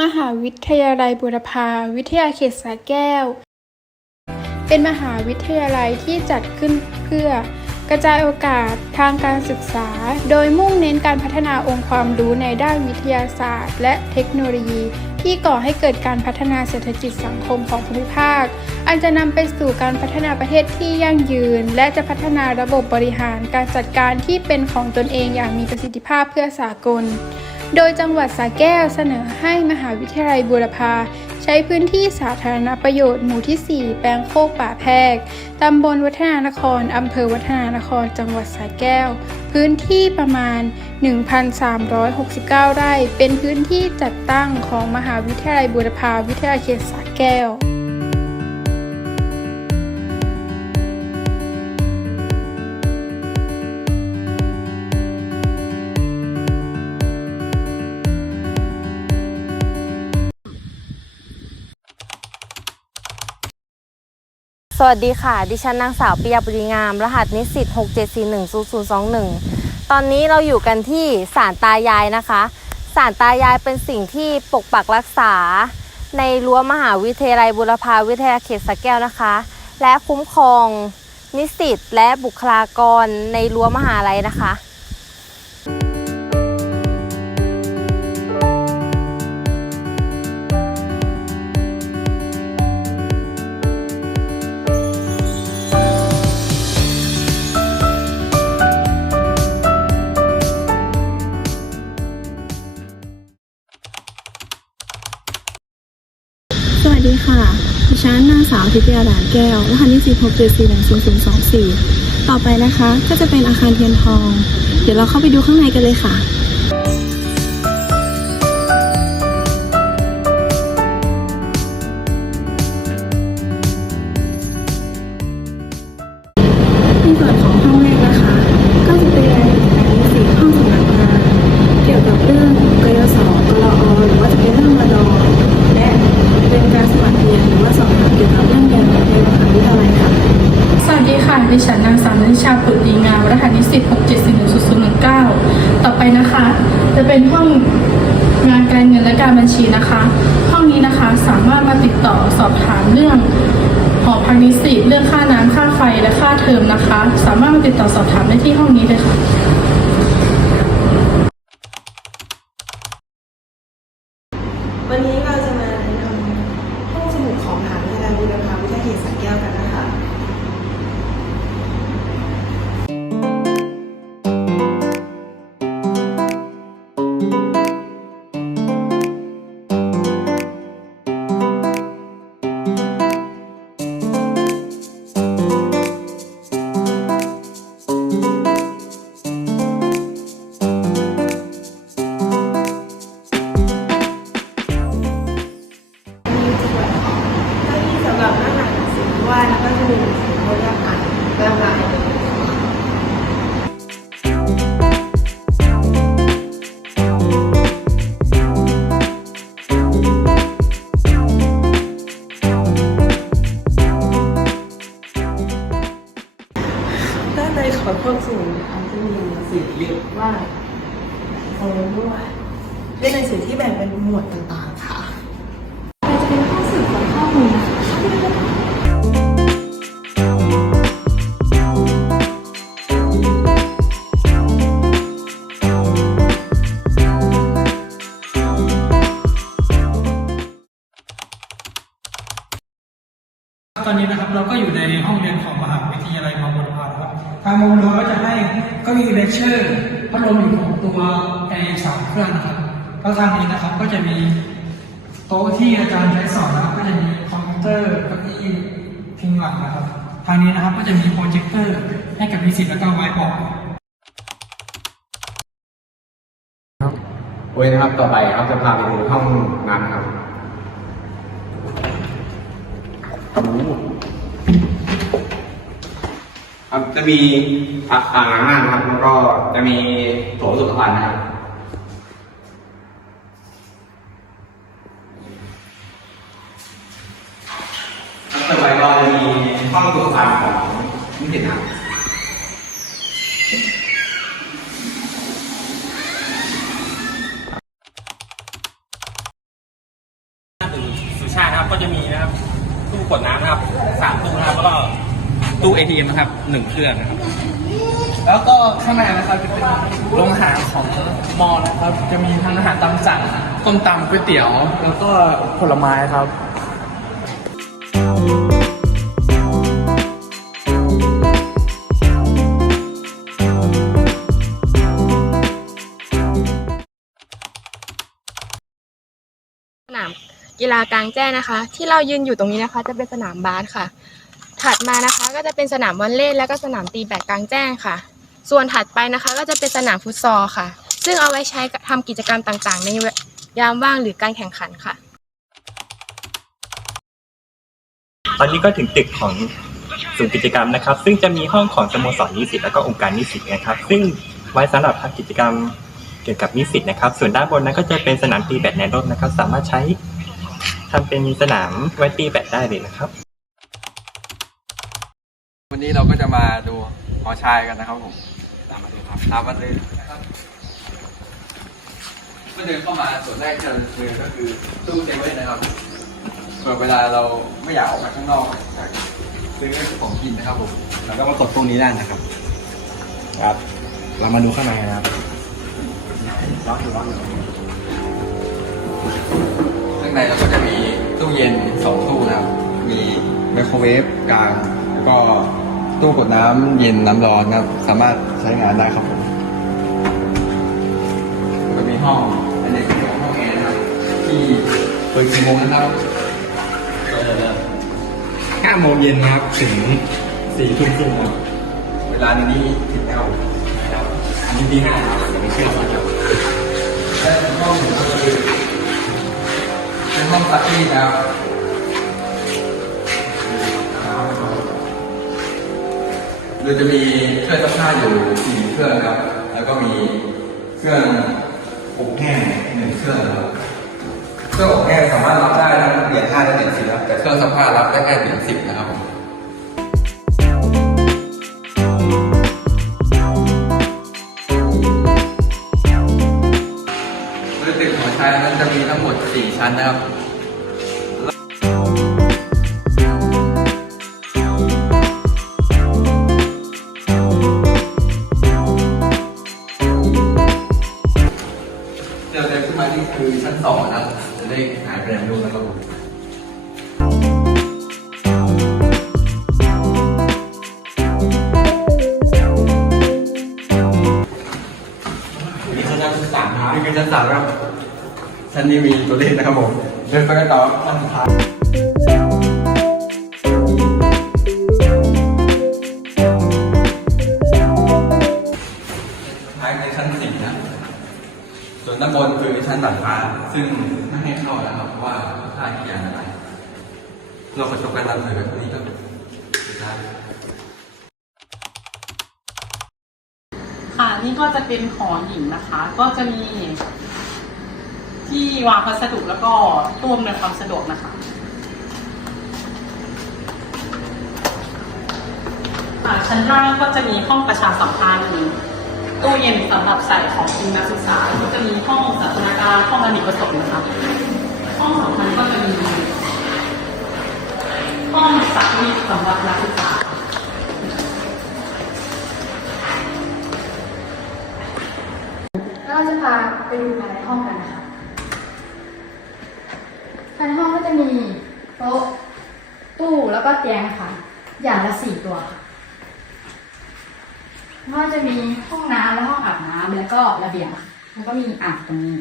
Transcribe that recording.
มหาวิทยาลัยบูรพาวิทยาเขตสระแก้ว เป็นมหาวิทยาลัยที่จัดขึ้นเพื่อกระจายโอกาสทางการศึกษา โดยมุ่งเน้นการพัฒนาองค์ความรู้ในด้านวิทยาศาสตร์ และเทคโนโลยี ที่ก่อให้เกิดการพัฒนาเศรษฐกิจสังคมของภูมิภาค อันจะนำไปสู่การพัฒนาประเทศที่ยั่งยืน และจะพัฒนาระบบบริหารการจัดการที่เป็นของตนเองอย่างมีประสิทธิภาพเพื่อสากล โดยจังหวัดสระแก้วเสนอให้มหาวิทยาลัยบูรพาใช้พื้นที่สาธารณประโยชน์หมู่ที่ 4 แปลงโคกป่าแพก ตำบลวัฒนานคร อำเภอวัฒนานคร จังหวัดสระแก้ว พื้นที่ประมาณ 1,369 ไร่ เป็นพื้นที่จัดตั้งของมหาวิทยาลัยบูรพาวิทยาเขตสระแก้ว สวัสดีค่ะ ดิฉันนางสาวปิยาบุรีงาม รหัสนิสิต67410021 ตอนนี้เราอยู่กันที่ศาลตายายนะคะศาลตายายเป็นสิ่งที่ปกปักรักษา ในรั้วมหาวิทยาลัยบุรพาวิทยาเขตสระแก้วนะคะ และคุ้มครองนิสิตและบุคลากรในรั้วมหาลัยนะคะ สวัสดีค่ะ ดิฉันนางสาวทิพยาดาแก้ว รหัสนิสิต67410024ต่อไปนะคะ ก็จะเป็นอาคารเทียนทอง เดี๋ยวเราเข้าไปดูข้างในกันเลยค่ะ ดิฉันนางสาวนิชาปุตดีงามรหัสนิสิต67410019 ต่อไปนะคะ จะเป็นห้องงานการเงินและการบัญชีนะคะ ห้องนี้นะคะสามารถมาติดต่อสอบถามเรื่องหอพักนิสิตเรื่องค่าน้ำค่าไฟและค่าเทอมนะคะ สามารถมาติดต่อสอบถามได้ที่ห้องนี้เลยค่ะ ด้านในขององสมุดนะคะจะมีสือเยอะว่าโอ้ด้วยเป็นหนังสือที่แบ่งเป็นหมวดต่างๆค่ะ ก็มีเลคเชอร์พัดลมอยู่ของตัวแอร์สามเครื่องนะครับแล้วทางนี้นะครับก็จะมีโต๊ะที่อาจารย์ใช้สอนนะครับก็จะมีคอมพิวเตอร์เก้าอี้พิงหลังนะครับ ทางนี้นะครับก็จะมีโปรเจคเตอร์ให้กับนิสิตแล้วก็ไวท์บอร์ดโอ้ยนะครับต่อไปครับจะพาไปดูห้องงานนครับ ครับจะมีอ่าหางล้างหน้านะครับ แล้วก็จะมีโถสุขภัณฑ์นะครับแล้วต่อไปก็จะมีห้องตรวจสารของนิสิตนะครับ กดน้ำนะครับสามตู้นะครับแล้วก็ ตู้ ATM นะครับหนึ่งเครื่องนะครับ แล้วก็ข้างในนะครับจะเป็นโรงอาหารของมอนะครับ จะมีทั้งอาหารตามสั่งต้มตำก๋วยเตี๋ยว แล้วก็ผลไม้ครับ สนามกีฬากลางแจ้งนะคะ ที่เรายืนอยู่ตรงนี้นะคะ จะเป็นสนามบาสค่ะ ถัดมานะคะก็จะเป็นสนามวอลเลย์และก็สนามตีแบดกลางแจ้งค่ะ ส่วนถัดไปนะคะก็จะเป็นสนามฟุตซอลค่ะ ซึ่งเอาไว้ใช้ทำกิจกรรมต่างๆ ในยามว่างหรือการแข่งขันค่ะ ตอนนี้ก็ถึงตึกของศูนย์กิจกรรมนะครับ ซึ่งจะมีห้องของสโมสรนิสิตและก็องค์การนิสิตนะครับ ซึ่งไว้สำหรับทำกิจกรรมเกี่ยวกับนิสิตนะครับ ส่วนด้านบนนั้นก็จะเป็นสนามตีแบดในร่มนะครับ สามารถใช้ทำเป็นสนามไว้ตีแบดได้เลยนะครับ วันนี้เราก็จะมาดูหอชายกันนะครับผมตามมาดูครับตามมาเลยนะครับเมื่อเดินเข้ามาส่วนแรกที่เราจะเจอก็คือตู้เซเว่นนะครับเผื่อเวลาเราไม่อยากออกมาข้างนอกอยากซื้อของกินนะครับผมแล้วก็มากดตรงนี้ได้นะครับ ครับ เรามาดูข้างในนะครับร้อนอยู่ร้อนอยู่ข้างในเราก็จะมีตู้เย็นสองตู้นะครับ มีไมโครเวฟกลางแล้วก็ ตู้กดน้ำเย็นน้ำร้อนนะครับ สามารถใช้งานได้ครับผมแล้วก็มีห้อง อันนี้เป็นห้องแอร์นะครับ ที่เปิดกี่โมงนะครับห้าโมงเย็นนะครับถึงสี่ทุ่มครึ่งครับเวลาในนี้ผิดแล้วครับอันนี้ตีห้าครับเดี๋ยวไม่เชื่อครับและห้องหนึ่งก็คือเป็นห้องปาร์ตี้นะครับ ยจะมีเครื่องซักผ้าอยู่สี่เครื่องครับ แล้วก็มีเครื่องอบแห้งหนึ่งเครื่องครับเครื่องอบแห้งสามารถรับได้ทั้งเหรียญห้าและเหรียญสิบครับแต่เครื่องซักผ้ารับได้แค่เหรียญสิบนะครับผมตึกหอชัยนั้นจะมีทั้งหมด 4 ชั้นนะครับ ครับนี่คือชั้นสามครับชั้นนี้มีตัวเลขนะครับผมเดินไปกันต่อชั้นสุดท้ายท้ายในชั้นสี่นะ ส่วนด้านบนคือชั้นดาดฟ้าซึ่งไม่ให้เข้าแล้วครับเพราะว่าค่าที่ยานอะไรเราขอจบการนำเสนอแบบนี้ก็สุดท้าย ค่ะ นี่ก็จะเป็นหอหินนะคะ ก็จะมีที่วางพัสดุแล้วก็ตู้อำนวยความสะดวกนะคะชั้นล่างก็จะมีห้องประชาสัมพันธ์ตู้เย็นสำหรับใส่ของกินนักศึกษา ก็จะมีห้องสัตนาการห้องอเนกประสงค์นะคะห้องสำคัญก็จะมีห้องสาธิตสำหรับนักศึกษา จะพาไปดูภายในห้องกันนะคะภายในห้องก็จะมีโต๊ะตู้แล้วก็เตียงค่ะ อย่างละสี่ตัวค่ะก็จะมีห้องน้ำและห้องอาบน้ำแล้วก็ระเบียงแล้วก็มีอ่างตรงนี้